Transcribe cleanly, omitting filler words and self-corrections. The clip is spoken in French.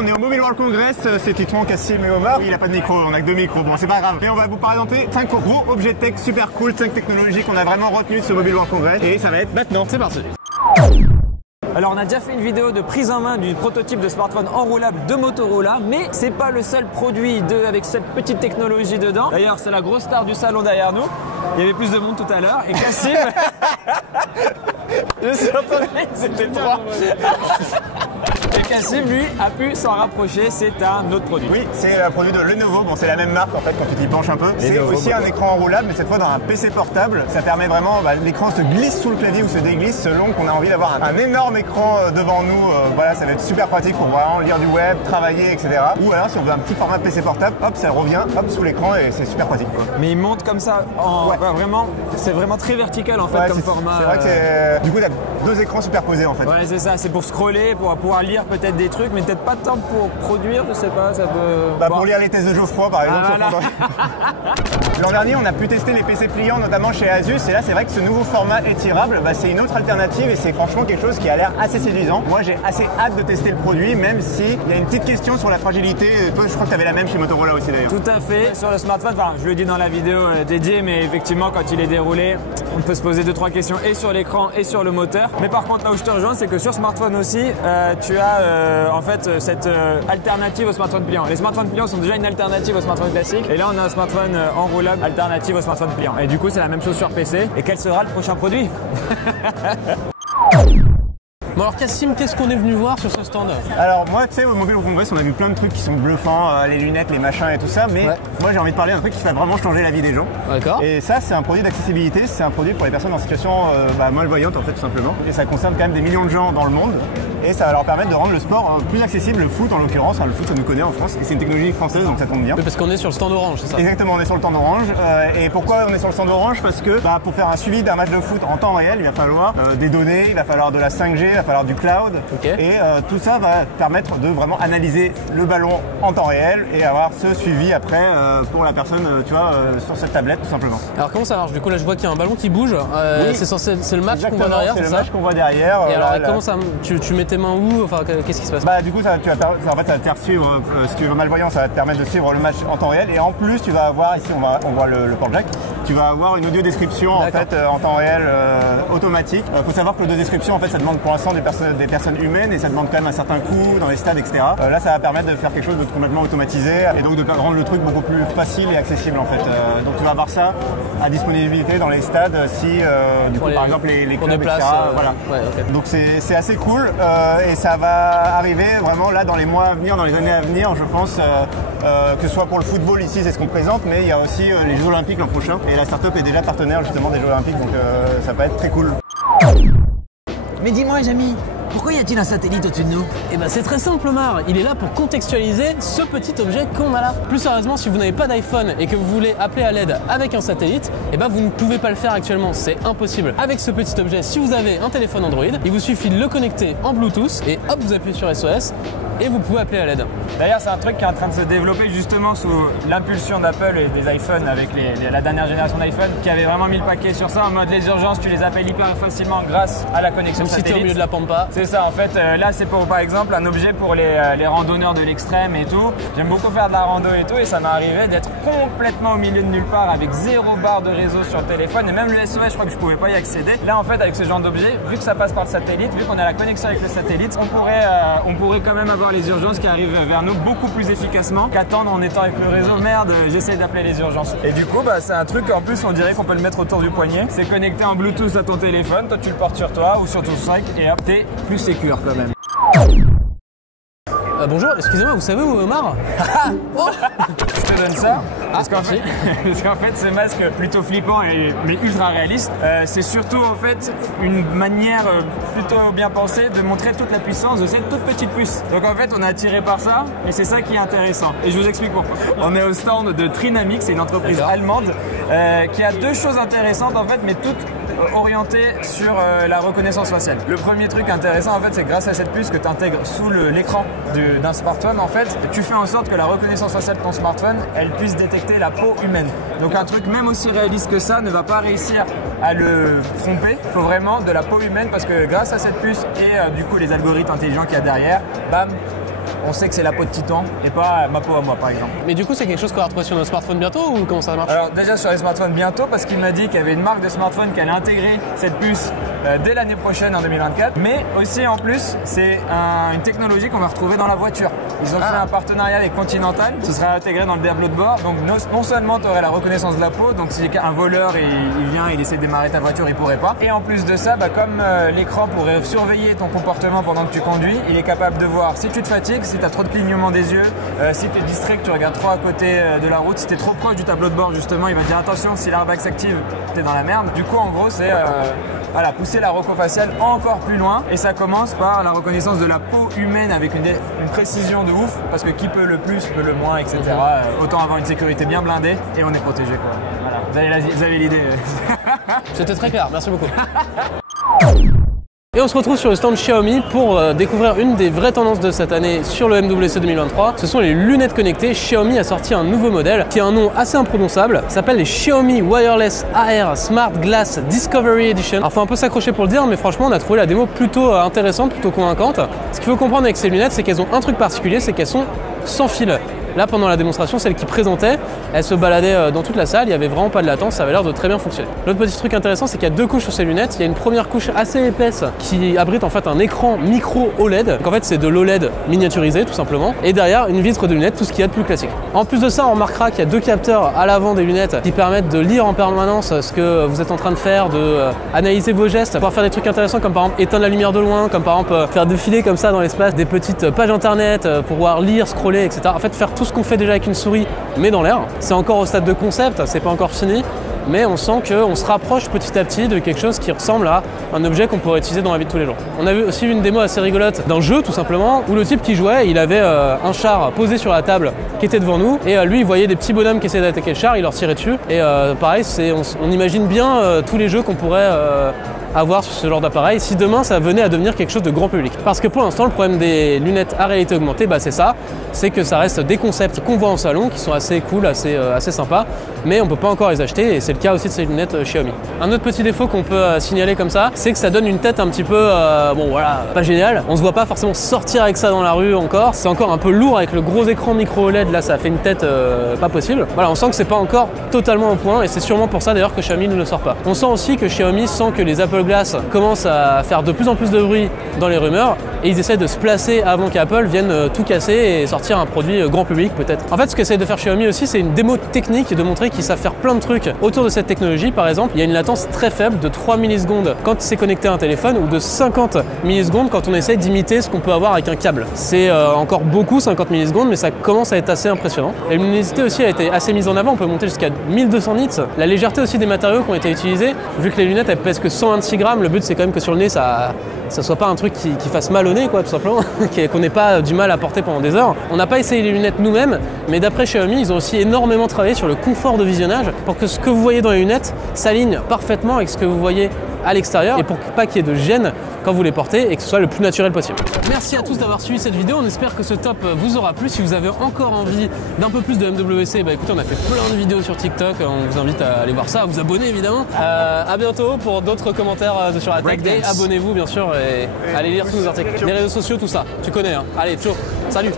on est au Mobile World Congress, c'est Titouan, Cassim et Omar. Oui, il a pas de micro, on a que 2 micros, bon c'est pas grave. Et on va vous présenter 5 gros objets tech super cool, 5 technologies qu'on a vraiment retenues de ce Mobile World Congress. Et ça va être maintenant, c'est parti. Alors on a déjà fait une vidéo de prise en main du prototype de smartphone enroulable de Motorola, mais c'est pas le seul produit avec cette petite technologie dedans. D'ailleurs c'est la grosse star du salon derrière nous. Il y avait plus de monde tout à l'heure et Cassim, je suis entendu, c'était 3. Et Cassim, lui, a pu s'en rapprocher, c'est un autre produit. Oui, c'est un produit de Lenovo, bon c'est la même marque en fait quand tu t'y penches un peu. C'est aussi un écran enroulable, mais cette fois dans un PC portable. Ça permet vraiment, l'écran se glisse sous le clavier ou se déglisse selon qu'on a envie d'avoir un énorme écran devant nous. Voilà, ça va être super pratique pour vraiment lire du web, travailler, etc. Ou alors si on veut un petit format PC portable, hop, ça revient, hop, sous l'écran et c'est super pratique quoi. Mais il monte comme ça, vraiment, c'est vraiment très vertical en fait comme format. C'est vrai que c'est... Du coup, tu as 2 écrans superposés en fait. Ouais, c'est ça, c'est pour scroller, pour pouvoir lire peut-être des trucs, mais peut-être pas de temps pour produire, je sais pas, ça peut... Pour lire les tests de Geoffroy par exemple. L'an dernier, on a pu tester les PC pliants, notamment chez Asus, et là c'est vrai que ce nouveau format étirable, c'est une autre alternative et c'est franchement quelque chose qui a l'air assez séduisant. Moi j'ai assez hâte de tester le produit, même s'il y a une petite question sur la fragilité. Toi je crois que tu avais la même chez Motorola aussi d'ailleurs. Tout à fait, sur le smartphone, je le dis dans la vidéo dédiée, mais effectivement quand il est déroulé, on peut se poser 2-3 questions et sur l'écran et sur le moteur. Mais par contre là où je te rejoins, c'est que sur smartphone aussi, tu as en fait cette alternative au smartphone pliant. Les smartphones pliants sont déjà une alternative au smartphone classique, et là on a un smartphone enroulable alternative au smartphone pliant. Et du coup c'est la même chose sur PC. Et quel sera le prochain produit? Bon alors Cassim, qu'est-ce qu'on est venu voir sur ce stand? Alors moi tu sais au Mobile World Congress on a vu plein de trucs qui sont bluffants, les lunettes, les machins et tout ça, mais moi j'ai envie de parler d'un truc qui va vraiment changer la vie des gens. D'accord. Et ça c'est un produit d'accessibilité, c'est un produit pour les personnes en situation malvoyante en fait tout simplement. Et ça concerne quand même des millions de gens dans le monde. Et ça va leur permettre de rendre le sport plus accessible, le foot en l'occurrence. Le foot ça nous connaît en France et c'est une technologie française donc ça tombe bien. Oui, parce qu'on est sur le stand Orange, c'est ça? Exactement, on est sur le stand Orange. Et pourquoi on est sur le stand Orange? Parce que pour faire un suivi d'un match de foot en temps réel, il va falloir des données, il va falloir de la 5G, il va falloir du cloud. Et tout ça va permettre de vraiment analyser le ballon en temps réel et avoir ce suivi après pour la personne sur cette tablette tout simplement. Alors comment ça marche? Du coup là je vois qu'il y a un ballon qui bouge, oui. C'est le match qu'on voit derrière, c'est le match qu'on voit derrière. Et alors comment ça, tu mets tes mains où? Enfin qu'est-ce qui se passe? Du coup ça va te faire suivre, si tu es malvoyant ça va te permettre de suivre le match en temps réel et en plus tu vas avoir, ici on voit le port jack, tu vas avoir une audio description en fait en temps réel automatique. Faut savoir que l'audio description en fait ça demande pour l'instant des personnes humaines et ça demande quand même un certain coût dans les stades etc. Là ça va permettre de faire quelque chose de complètement automatisé et donc de rendre le truc beaucoup plus facile et accessible en fait. Donc tu vas avoir ça à disponibilité dans les stades si du coup par exemple les clubs etc. Voilà. Donc c'est assez cool et ça va arriver vraiment là dans les mois à venir, dans les années à venir je pense que ce soit pour le football ici c'est ce qu'on présente mais il y a aussi les Jeux Olympiques l'an prochain et la startup est déjà partenaire justement des Jeux Olympiques donc ça va être très cool. Mais dis-moi Jamy, pourquoi y a-t-il un satellite au-dessus de nous? Eh ben c'est très simple Omar, il est là pour contextualiser ce petit objet qu'on a là. Plus sérieusement, si vous n'avez pas d'iPhone et que vous voulez appeler à l'aide avec un satellite, eh ben vous ne pouvez pas le faire actuellement, c'est impossible. Avec ce petit objet, si vous avez un téléphone Android, il vous suffit de le connecter en Bluetooth et hop vous appuyez sur SOS et vous pouvez appeler à l'aide. D'ailleurs c'est un truc qui est en train de se développer justement sous l'impulsion d'Apple et des iPhones avec la dernière génération d'iPhone qui avait vraiment mis le paquet sur ça en mode les urgences tu les appelles hyper facilement grâce à la connexion satellite. Si t'es au milieu de la pampa. C'est ça en fait, là c'est pour par exemple un objet pour les randonneurs de l'extrême et tout. J'aime beaucoup faire de la rando et tout et ça m'est arrivé d'être complètement au milieu de nulle part avec 0 barre de réseau sur le téléphone et même le SOS je crois que je pouvais pas y accéder. Là en fait avec ce genre d'objet, vu que ça passe par le satellite, vu qu'on a la connexion avec le satellite, on pourrait quand même avoir les urgences qui arrivent vers nous beaucoup plus efficacement qu'attendre en étant avec le réseau. Merde, j'essaie d'appeler les urgences. Et du coup, c'est un truc en plus, on dirait qu'on peut le mettre autour du poignet. C'est connecté en Bluetooth à ton téléphone, toi tu le portes sur toi ou sur ton sac et hop, t'es plus sécure quand même. Bonjour, excusez-moi, vous savez où Omar? Je te donne ça parce qu'en fait ce masque plutôt flippant mais ultra réaliste, c'est surtout en fait une manière plutôt bien pensée de montrer toute la puissance de cette toute petite puce. Donc en fait on est attiré par ça et c'est ça qui est intéressant. Et je vous explique pourquoi. On est au stand de Trinamic, c'est une entreprise allemande qui a 2 choses intéressantes en fait mais toutes orientées sur la reconnaissance faciale. Le premier truc intéressant en fait c'est grâce à cette puce que tu intègres sous l'écran d'un smartphone en fait, tu fais en sorte que la reconnaissance faciale de ton smartphone elle puisse détecter la peau humaine. Donc un truc même aussi réaliste que ça ne va pas réussir à le tromper, il faut vraiment de la peau humaine parce que grâce à cette puce et du coup les algorithmes intelligents qu'il y a derrière, bam, on sait que c'est la peau de Titan et pas ma peau à moi par exemple. Mais du coup, c'est quelque chose qu'on va retrouver sur nos smartphones bientôt ou comment ça marche? Alors déjà sur les smartphones bientôt parce qu'il m'a dit qu'il y avait une marque de smartphone qui allait intégrer cette puce dès l'année prochaine en 2024. Mais aussi en plus, c'est une technologie qu'on va retrouver dans la voiture. Ils ont fait un partenariat avec Continental, ce sera intégré dans le tableau de bord. Donc non seulement tu aurais la reconnaissance de la peau, donc si un voleur il vient, il essaie de démarrer ta voiture, il pourrait pas. Et en plus de ça, comme l'écran pourrait surveiller ton comportement pendant que tu conduis, il est capable de voir si tu te fatigues, si tu as trop de clignement des yeux, si tu es distrait, que tu regardes trop à côté de la route, si tu es trop proche du tableau de bord justement, il va te dire attention, si l'airbag s'active, tu es dans la merde. Du coup en gros c'est voilà, pousser la rocofaciale encore plus loin et ça commence par la reconnaissance de la peau humaine avec une précision de ouf parce que qui peut le plus peut le moins, etc. Autant avoir une sécurité bien blindée et on est protégé quoi. Voilà, vous avez l'idée. C'était très clair, merci beaucoup. Et on se retrouve sur le stand Xiaomi pour découvrir une des vraies tendances de cette année sur le MWC 2023. Ce sont les lunettes connectées. Xiaomi a sorti un nouveau modèle qui a un nom assez imprononçable. Ça s'appelle les Xiaomi Wireless AR Smart Glass Discovery Edition. Alors faut un peu s'accrocher pour le dire, mais franchement on a trouvé la démo plutôt intéressante, plutôt convaincante. Ce qu'il faut comprendre avec ces lunettes, c'est qu'elles ont un truc particulier, c'est qu'elles sont sans fil. Là, pendant la démonstration, celle qui présentait, elle se baladait dans toute la salle, il n'y avait vraiment pas de latence, ça avait l'air de très bien fonctionner. L'autre petit truc intéressant, c'est qu'il y a deux couches sur ces lunettes. Il y a une première couche assez épaisse qui abrite en fait un écran micro OLED. Donc en fait, c'est de l'OLED miniaturisé tout simplement. Et derrière, une vitre de lunettes, tout ce qu'il y a de plus classique. En plus de ça, on remarquera qu'il y a deux capteurs à l'avant des lunettes qui permettent de lire en permanence ce que vous êtes en train de faire, de analyser vos gestes, pouvoir faire des trucs intéressants comme par exemple éteindre la lumière de loin, comme par exemple faire défiler comme ça dans l'espace des petites pages internet, pouvoir lire, scroller, etc. En fait, faire tout ce qu'on fait déjà avec une souris, mais dans l'air. C'est encore au stade de concept, c'est pas encore fini, mais on sent qu'on se rapproche petit à petit de quelque chose qui ressemble à un objet qu'on pourrait utiliser dans la vie de tous les jours. On a vu aussi une démo assez rigolote d'un jeu tout simplement, où le type qui jouait, il avait un char posé sur la table qui était devant nous, et lui il voyait des petits bonhommes qui essayaient d'attaquer le char, il leur tirait dessus, et pareil, on imagine bien tous les jeux qu'on pourrait avoir sur ce genre d'appareil si demain ça venait à devenir quelque chose de grand public. Parce que pour l'instant, le problème des lunettes à réalité augmentée, c'est ça, c'est que ça reste des concepts qu'on voit en salon, qui sont assez cool, assez sympas, mais on peut pas encore les acheter, et c'est le cas aussi de ces lunettes Xiaomi. Un autre petit défaut qu'on peut signaler comme ça, c'est que ça donne une tête un petit peu, pas génial. On se voit pas forcément sortir avec ça dans la rue encore, c'est encore un peu lourd avec le gros écran micro OLED, là ça fait une tête pas possible. Voilà, on sent que c'est pas encore totalement au point, et c'est sûrement pour ça d'ailleurs que Xiaomi ne le sort pas. On sent aussi que Xiaomi sent que les Apple Glass commencent à faire de plus en plus de bruit dans les rumeurs, et ils essaient de se placer avant qu'Apple vienne tout casser et sortir un produit grand public peut-être. En fait, ce qu'essaie de faire Xiaomi aussi, c'est une démo technique, de montrer qu'ils savent faire plein de trucs autour de cette technologie. Par exemple, il y a une latence très faible de 3 millisecondes quand c'est connecté à un téléphone, ou de 50 millisecondes quand on essaie d'imiter ce qu'on peut avoir avec un câble. C'est encore beaucoup, 50 millisecondes, mais ça commence à être assez impressionnant. La luminosité aussi a été assez mise en avant, on peut monter jusqu'à 1200 nits. La légèreté aussi des matériaux qui ont été utilisés, vu que les lunettes elles pèsent que 126 grammes, le but c'est quand même que sur le nez ça soit pas un truc qui fasse mal au nez quoi, tout simplement, qu'on n'ait pas du mal à porter pendant des heures. On n'a pas essayé les lunettes nous-mêmes, mais d'après Xiaomi, ils ont aussi énormément travaillé sur le confort de visionnage pour que ce que vous voyez dans les lunettes s'aligne parfaitement avec ce que vous voyez à l'extérieur, et pour pas qu'il y ait de gêne quand vous les portez, et que ce soit le plus naturel possible. Merci à tous d'avoir suivi cette vidéo, on espère que ce top vous aura plu. Si vous avez encore envie d'un peu plus de MWC, écoutez, on a fait plein de vidéos sur TikTok, on vous invite à aller voir ça, à vous abonner évidemment. À bientôt pour d'autres commentaires sur la tech, et abonnez-vous bien sûr, et allez lire tous nos articles. Les réseaux sociaux, tout ça, tu connais hein. Allez, ciao, salut.